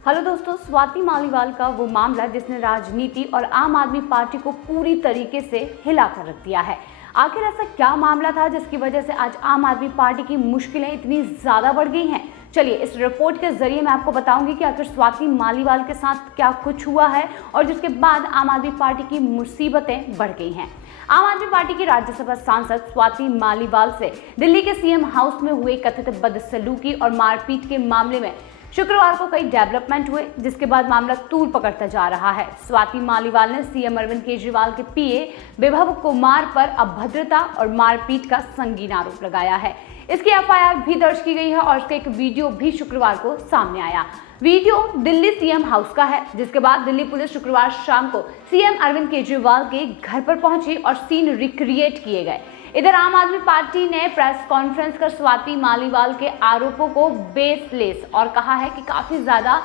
Hello दोस्तों, स्वाति मालीवाल का वो मामला जिसने राजनीति और आम आदमी पार्टी को पूरी तरीके से हिला कर रख दिया है। आखिर ऐसा क्या मामला था जिसकी वजह से आज आम आदमी पार्टी की मुश्किलें इतनी ज्यादा बढ़ गई हैं? चलिए इस रिपोर्ट के जरिए मैं आपको बताऊंगी कि आखिर स्वाति मालीवाल के साथ क्या कुछ हुआ है और जिसके बाद आम आदमी पार्टी की मुसीबतें बढ़ गई हैं। आम आदमी पार्टी की राज्यसभा सांसद स्वाति मालीवाल से दिल्ली के सीएम हाउस में हुए कथित बदसलूकी और मारपीट के मामले में शुक्रवार को कई डेवलपमेंट हुए, जिसके बाद मामला तूल पकड़ता जा रहा है। स्वाति मालीवाल ने सीएम अरविंद केजरीवाल के पीए विभव कुमार पर अभद्रता और मारपीट का संगीन आरोप लगाया है। इसकी एफआईआर भी दर्ज की गई है और इसका एक वीडियो भी शुक्रवार को सामने आया। वीडियो दिल्ली सीएम हाउस का है, जिसके बाद दिल्ली पुलिस शुक्रवार शाम को सीएम अरविंद केजरीवाल के घर पर पहुंची और सीन रिक्रिएट किए गए। इधर आम आदमी पार्टी ने प्रेस कॉन्फ्रेंस कर स्वाति मालीवाल के आरोपों को बेसलेस और कहा है कि काफी ज्यादा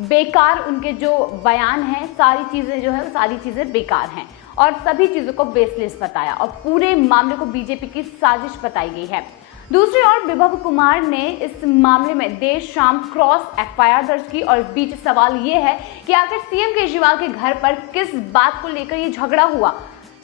बेकार उनके जो बयान हैं, सारी चीजें जो है वो सारी चीजें बेकार हैं और सभी चीजों को बेसलेस बताया और पूरे मामले को बीजेपी की साजिश बताई गई है। दूसरी ओर विभव कुमार ने इस मामले में देर शाम क्रॉस एफआईआर दर्ज की और इस बीच सवाल ये है कि आखिर सीएम केजरीवाल के घर पर किस बात को लेकर ये झगड़ा हुआ।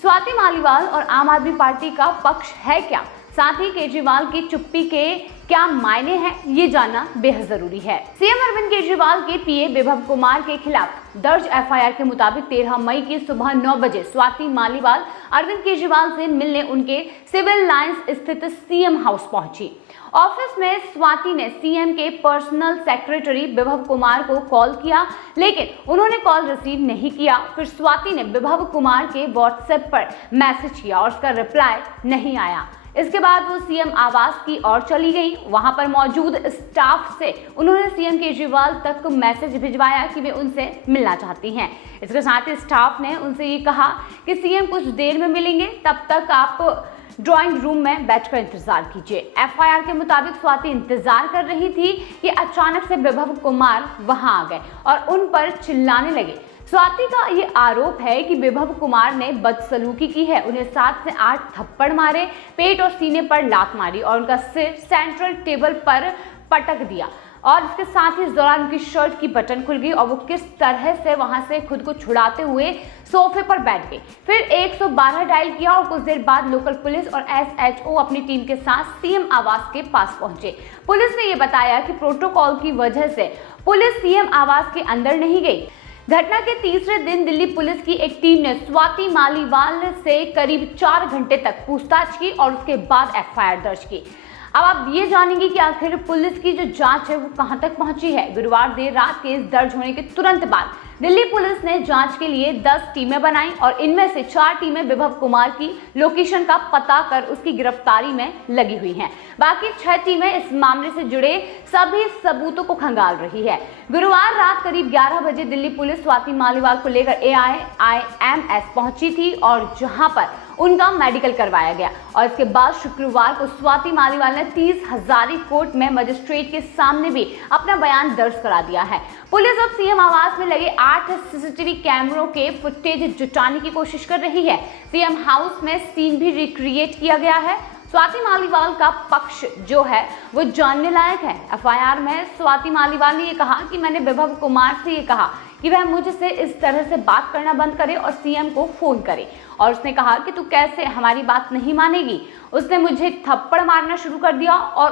स्वाति मालीवाल और आम आदमी पार्टी का पक्ष है क्या, साथ ही केजरीवाल की चुप्पी के क्या मायने हैं, ये जानना बेहद जरूरी है। सीएम अरविंद केजरीवाल के पीए विभव कुमार के खिलाफ दर्ज एफआईआर के मुताबिक 13 मई की सुबह 9 बजे स्वाति मालीवाल अरविंद केजरीवाल से मिलने उनके सिविल लाइंस स्थित सीएम हाउस पहुंची। ऑफिस में स्वाति ने सीएम के पर्सनल सेक्रेटरी विभव कुमार को कॉल किया, लेकिन उन्होंने कॉल रिसीव नहीं किया। फिर स्वाति ने विभव कुमार के व्हाट्सएप पर मैसेज किया और उसका रिप्लाई नहीं आया। इसके बाद वो सीएम आवास की ओर चली गई। वहां पर मौजूद स्टाफ से उन्होंने सीएम केजरीवाल तक मैसेज भिजवाया कि वे उनसे मिलना चाहती हैं। इसके साथ ही स्टाफ ने उनसे ये कहा कि सीएम कुछ देर में मिलेंगे, तब तक आप ड्राइंग रूम में बैठकर इंतजार कीजिए। एफआईआर के मुताबिक स्वाति इंतजार कर रही थी कि अचानक से विभव कुमार वहां आ गए और उन पर चिल्लाने लगे। स्वाति का ये आरोप है कि विभव कुमार ने बदसलूकी की है, उन्हें 7 से 8 थप्पड़ मारे, पेट और सीने पर लात मारी और उनका सिर सेंट्रल टेबल पर पटक दिया और इसके साथ ही इस दौरान उनकी शर्ट की बटन खुल गई और वो किस तरह से वहां से खुद को छुड़ाते हुए सोफे पर बैठ गई। फिर 112 डायल किया और कुछ देर बाद लोकल पुलिस और एसएचओ अपनी टीम के साथ सीएम आवास के पास पहुंचे। पुलिस ने यह बताया कि प्रोटोकॉल की वजह से पुलिस सीएम आवास के अंदर नहीं गई। घटना के तीसरे दिन दिल्ली पुलिस की एक टीम ने स्वाति मालीवाल से करीब 4 घंटे तक पूछताछ की और उसके बाद एफआईआर दर्ज की। अब आप ये जानेंगे कि आखिर पुलिस की जो जांच है वो कहां तक पहुंची है। गुरुवार देर रात केस दर्ज होने के तुरंत बाद दिल्ली पुलिस ने जांच के लिए 10 टीमें बनाई और इनमें से 4 टीमें विभव कुमार की लोकेशन का पता कर उसकी गिरफ्तारी में लगी हुई हैं। बाकी 6 टीमें इस मामले से जुड़े सभी सबूतों को खंगाल रही है। गुरुवार रात करीब 11 बजे दिल्ली पुलिस स्वाति मालीवाल को लेकर AIIMS पहुंची थी और जहां पर उनका मेडिकल करवाया गया और इसके बाद शुक्रवार को स्वाति मालीवाल ने 30 हजारी कोर्ट में मजिस्ट्रेट के सामने भी अपना बयान दर्ज करा दिया है। पुलिस अब सीएम आवास में लगे 8 सीसीटीवी कैमरों के फुटेज जुटाने की कोशिश कर रही है। सीएम हाउस में सीन भी रिक्रिएट किया गया है। स्वाति मालीवाल का पक्ष जो है वो जानने लायक है। एफआईआर में स्वाति मालीवाल ने ये कहा कि मैंने विभव कुमार से ये कहा कि वह मुझसे इस तरह से बात करना बंद करे और सीएम को फोन करे और उसने कहा कि तू कैसे हमारी बात नहीं मानेगी। उसने मुझे थप्पड़ मारना शुरू कर दिया और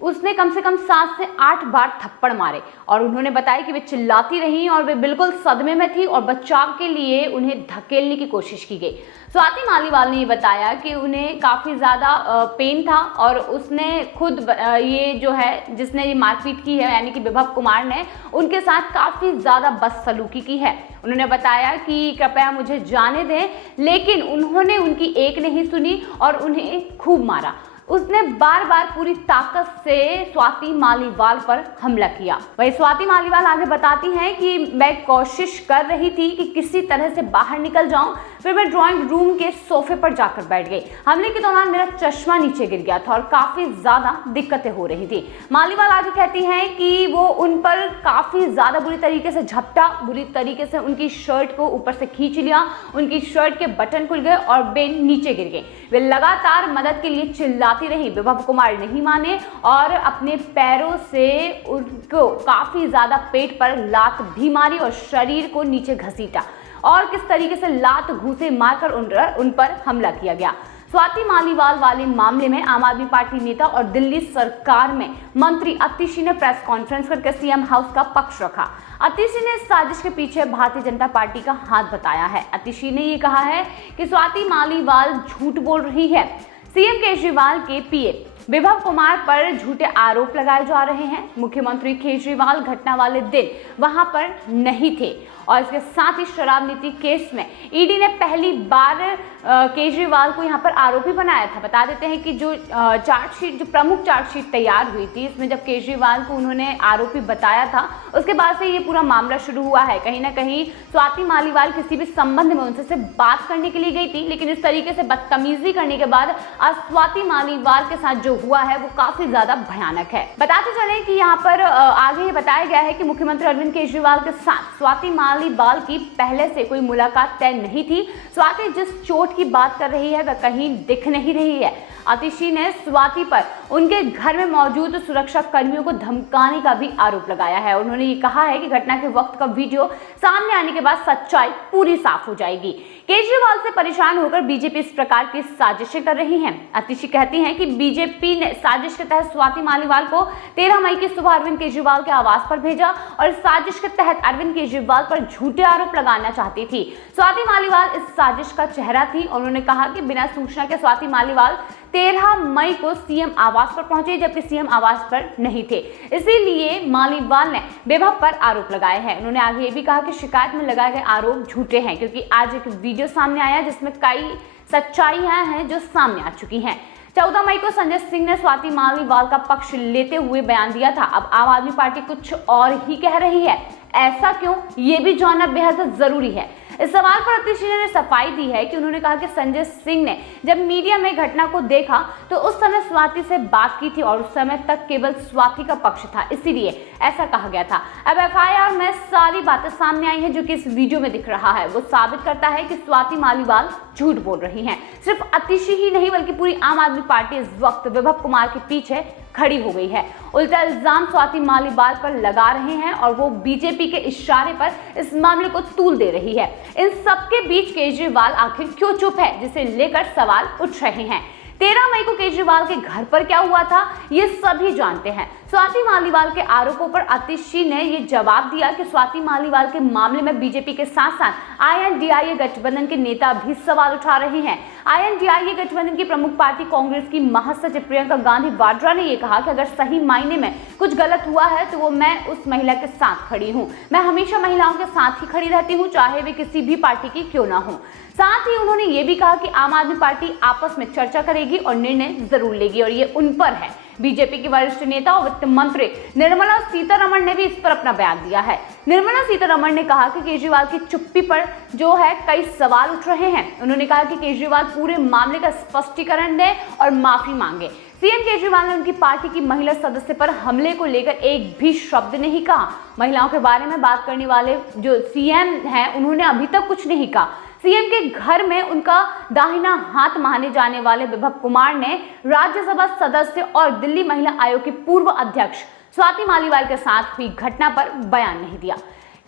उसने कम से कम 7 से 8 बार थप्पड़ मारे और उन्होंने बताया कि वे चिल्लाती रहीं और वे बिल्कुल सदमे में थी और बचाव के लिए उन्हें धकेलने की कोशिश की गई। स्वाति मालीवाल ने ये बताया कि उन्हें काफ़ी ज़्यादा पेन था और उसने खुद ये जो है जिसने ये मारपीट की है यानी कि विभव कुमार ने उनके साथ काफ़ी ज़्यादा बदसलूकी की है। उन्होंने बताया कि कृपया मुझे जाने दें, लेकिन उन्होंने उनकी एक नहीं सुनी और उन्हें खूब मारा। उसने बार बार पूरी ताकत से स्वाति मालीवाल पर हमला किया। वही स्वाति मालीवाल आगे बताती हैं कि मैं कोशिश कर रही थी कि किसी तरह से बाहर निकल जाऊं, फिर मैं ड्राइंग रूम के सोफे पर जाकर बैठ गई। हमले के दौरान मेरा चश्मा नीचे गिर गया था और काफी ज्यादा दिक्कतें हो रही थी। मालीवाल आगे कहती हैं कि वो उन पर काफी ज्यादा बुरी तरीके से झपटा, बुरी तरीके से उनकी शर्ट को ऊपर से खींच लिया, उनकी शर्ट के बटन खुल गए और बेन नीचे गिर गए। वे लगातार मदद के लिए चिल्लाती रही। विभव कुमार नहीं माने और अपने पैरों से उनको काफी ज्यादा पेट पर लात भी मारी और शरीर को नीचे घसीटा और किस तरीके से लात घूंसे मारकर उन पर हमला किया गया। स्वाति मालीवाल वाले मामले में आम आदमी पार्टी नेता और दिल्ली सरकार में मंत्री अतिशी ने प्रेस कॉन्फ्रेंस करके सीएम हाउस का पक्ष रखा। अतिशी ने इस साजिश के पीछे भारतीय जनता पार्टी का हाथ बताया है। अतिशी ने ये कहा है कि स्वाति मालीवाल झूठ बोल रही है। सीएम केजरीवाल के पीए विभव कुमार पर झूठे आरोप लगाए जा रहे हैं। मुख्यमंत्री केजरीवाल घटना वाले दिन वहां पर नहीं थे और इसके साथ ही शराब नीति केस में ईडी ने पहली बार केजरीवाल को यहां पर आरोपी बनाया था। बता देते हैं कि जो चार्जशीट, जो प्रमुख चार्जशीट तैयार हुई थी, इसमें जब केजरीवाल को उन्होंने आरोपी बताया था, उसके बाद से ये पूरा मामला शुरू हुआ है। कहीं ना कहीं स्वाति मालीवाल किसी भी संबंध में उनसे बात करने के लिए गई थी, लेकिन इस तरीके से बदतमीजी करने के बाद आज स्वाति मालीवाल के साथ जो हुआ है वो काफी ज्यादा भयानक है। बताते चलें कि यहाँ पर आगे ये बताया गया है कि मुख्यमंत्री अरविंद केजरीवाल के साथ स्वाति मालीवाल की पहले से कोई मुलाकात तय नहीं थी। स्वाति जिस चोट की बात कर रही है वह कहीं दिख नहीं रही है। अतिशी ने स्वाति पर उनके घर में मौजूद सुरक्षा कर्मियों को धमकाने का भी आरोप लगाया है। उन्होंने ये कहा है कि घटना के वक्त का वीडियो सामने आने के बाद सच्चाई पूरी साफ हो जाएगी। केजरीवाल से परेशान होकर बीजेपी इस प्रकार की साजिशें कर रही है। अतिशी कहती हैं कि बीजेपी ने साजिश के तहत स्वाति मालीवाल को 13 मई की सुबह अरविंद केजरीवाल के आवास पर भेजा और इस साजिश के तहत अरविंद केजरीवाल पर झूठे आरोप लगाना चाहती थी। स्वाति मालीवाल इस साजिश का चेहरा थी। उन्होंने कहा कि बिना सूचना के स्वाति मालीवाल 13 मई को सीएम आवास पर पहुंचे, जबकि सीएम आवास पर नहीं थे। इसीलिए मालीवाल ने विभव पर आरोप लगाए हैं। उन्होंने आगे ये भी कहा कि शिकायत में लगाए गए आरोप झूठे हैं, क्योंकि आज एक वीडियो सामने आया जिसमें कई सच्चाइयां हैं जो सामने आ चुकी हैं। 14 मई को संजय सिंह ने स्वाति मालीवाल का पक्ष लेते हुए बयान दिया था। अब आम आदमी पार्टी कुछ और ही कह रही है। ऐसा क्यों, ये भी जानना बेहद जरूरी है। इस सवाल पर अतिशी ने सफाई दी है कि उन्होंने कहा कि संजय सिंह ने जब मीडिया में घटना को देखा तो उस समय स्वाति से बात की थी और उस समय तक केवल स्वाति का पक्ष था, इसीलिए ऐसा कहा गया था। अब एफआईआर में सारी बातें सामने आई हैं जो कि इस वीडियो में दिख रहा है। वो साबित करता है कि स्वाति मालीवाल झूठ बोल रही हैं। सिर्फ अतिशी ही नहीं बल्कि पूरी आम आदमी पार्टी इस वक्त विभव कुमार के पीछे खड़ी हो गई है। उल्टा इल्जाम स्वाति मालीवाल पर लगा रहे हैं और वो बीजेपी के इशारे पर इस मामले को तूल दे रही है। इन सबके बीच केजरीवाल आखिर क्यों चुप है, जिसे लेकर सवाल उठ रहे हैं। 13 मई को केजरीवाल के घर पर क्या हुआ था ये सभी जानते हैं। स्वाति मालीवाल के आरोपों पर अतिशी ने ये जवाब दिया कि स्वाति मालीवाल के मामले में बीजेपी के साथ साथ आईएनडीआईए गठबंधन के नेता भी सवाल उठा रहे हैं। आईएनडीआईए गठबंधन की प्रमुख पार्टी कांग्रेस की महासचिव प्रियंका गांधी वाड्रा ने यह कहा कि अगर सही मायने में कुछ गलत हुआ है तो वो मैं उस महिला के साथ खड़ी हूँ। मैं हमेशा महिलाओं के साथ ही खड़ी रहती हूँ, चाहे वे किसी भी पार्टी की क्यों ना हो। साथ ही उन्होंने ये भी कहा कि आम आदमी पार्टी आपस में चर्चा करेगी और निर्णय जरूर लेगी और ये उन पर है। बीजेपी की वरिष्ठ नेता और वित्त मंत्री निर्मला सीतारमण ने भी इस पर अपना बयान दिया है। निर्मला सीतारमण ने कहा कि केजरीवाल की चुप्पी पर जो है कई सवाल उठ रहे हैं। उन्होंने कहा कि केजरीवाल पूरे मामले का स्पष्टीकरण दें और माफी मांगे। सीएम केजरीवाल ने उनकी पार्टी की महिला सदस्य पर हमले को लेकर एक भी शब्द नहीं कहा। महिलाओं के बारे में बात करने वाले जो सीएम हैं उन्होंने अभी तक कुछ नहीं कहा। सीएम के घर में उनका दाहिना हाथ माने जाने वाले विभव कुमार ने राज्यसभा सदस्य और दिल्ली महिला आयोग की पूर्व अध्यक्ष स्वाति मालीवाल के साथ हुई घटना पर बयान नहीं दिया।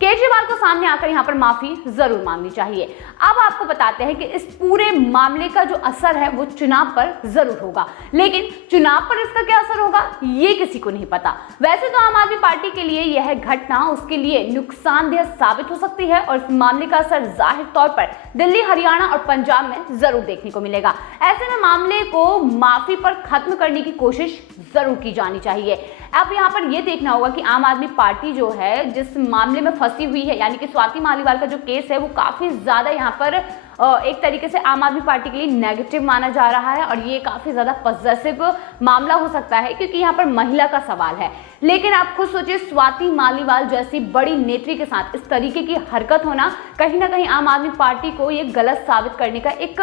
केजरीवाल को सामने आकर यहाँ पर माफी जरूर मांगनी चाहिए। अब आपको बताते हैं कि इस पूरे मामले का जो असर है वो चुनाव पर जरूर होगा, लेकिन चुनाव पर इसका क्या असर होगा ये किसी को नहीं पता। वैसे तो आम आदमी पार्टी के लिए यह घटना उसके लिए नुकसानदेह साबित हो सकती है और इस मामले का असर जाहिर तौर पर दिल्ली, हरियाणा और पंजाब में जरूर देखने को मिलेगा। ऐसे में मामले को माफी पर खत्म करने की कोशिश जरूर की जानी चाहिए। अब यहाँ पर ये देखना होगा कि आम आदमी पार्टी जो है जिस मामले में फंसी हुई है, यानी कि स्वाति मालीवाल का जो केस है वो काफ़ी ज़्यादा यहाँ पर एक तरीके से आम आदमी पार्टी के लिए नेगेटिव माना जा रहा है और ये काफ़ी ज़्यादा पॉजिटिव मामला हो सकता है क्योंकि यहाँ पर महिला का सवाल है। लेकिन आप खुद सोचिए, स्वाति मालीवाल जैसी बड़ी नेत्री के साथ इस तरीके की हरकत होना कहीं ना कहीं आम आदमी पार्टी को ये गलत साबित करने का एक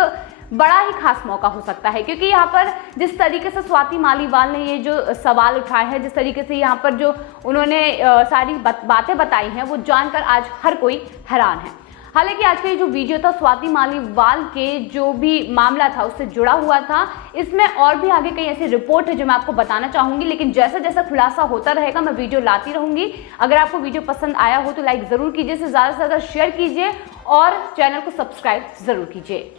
बड़ा ही खास मौका हो सकता है, क्योंकि यहाँ पर जिस तरीके से स्वाति मालीवाल ने ये जो सवाल उठाए हैं, जिस तरीके से यहाँ पर जो उन्होंने सारी बातें बताई हैं, वो जानकर आज हर कोई हैरान है। हालांकि आज का ये जो वीडियो था स्वाति मालीवाल के जो भी मामला था उससे जुड़ा हुआ था, इसमें और भी आगे कई ऐसी रिपोर्ट है जो मैं आपको बताना चाहूंगी, लेकिन जैसा जैसा खुलासा होता रहेगा मैं वीडियो लाती रहूंगी। अगर आपको वीडियो पसंद आया हो तो लाइक ज़रूर कीजिए, इसे ज़्यादा से ज़्यादा शेयर कीजिए और चैनल को सब्सक्राइब ज़रूर कीजिए।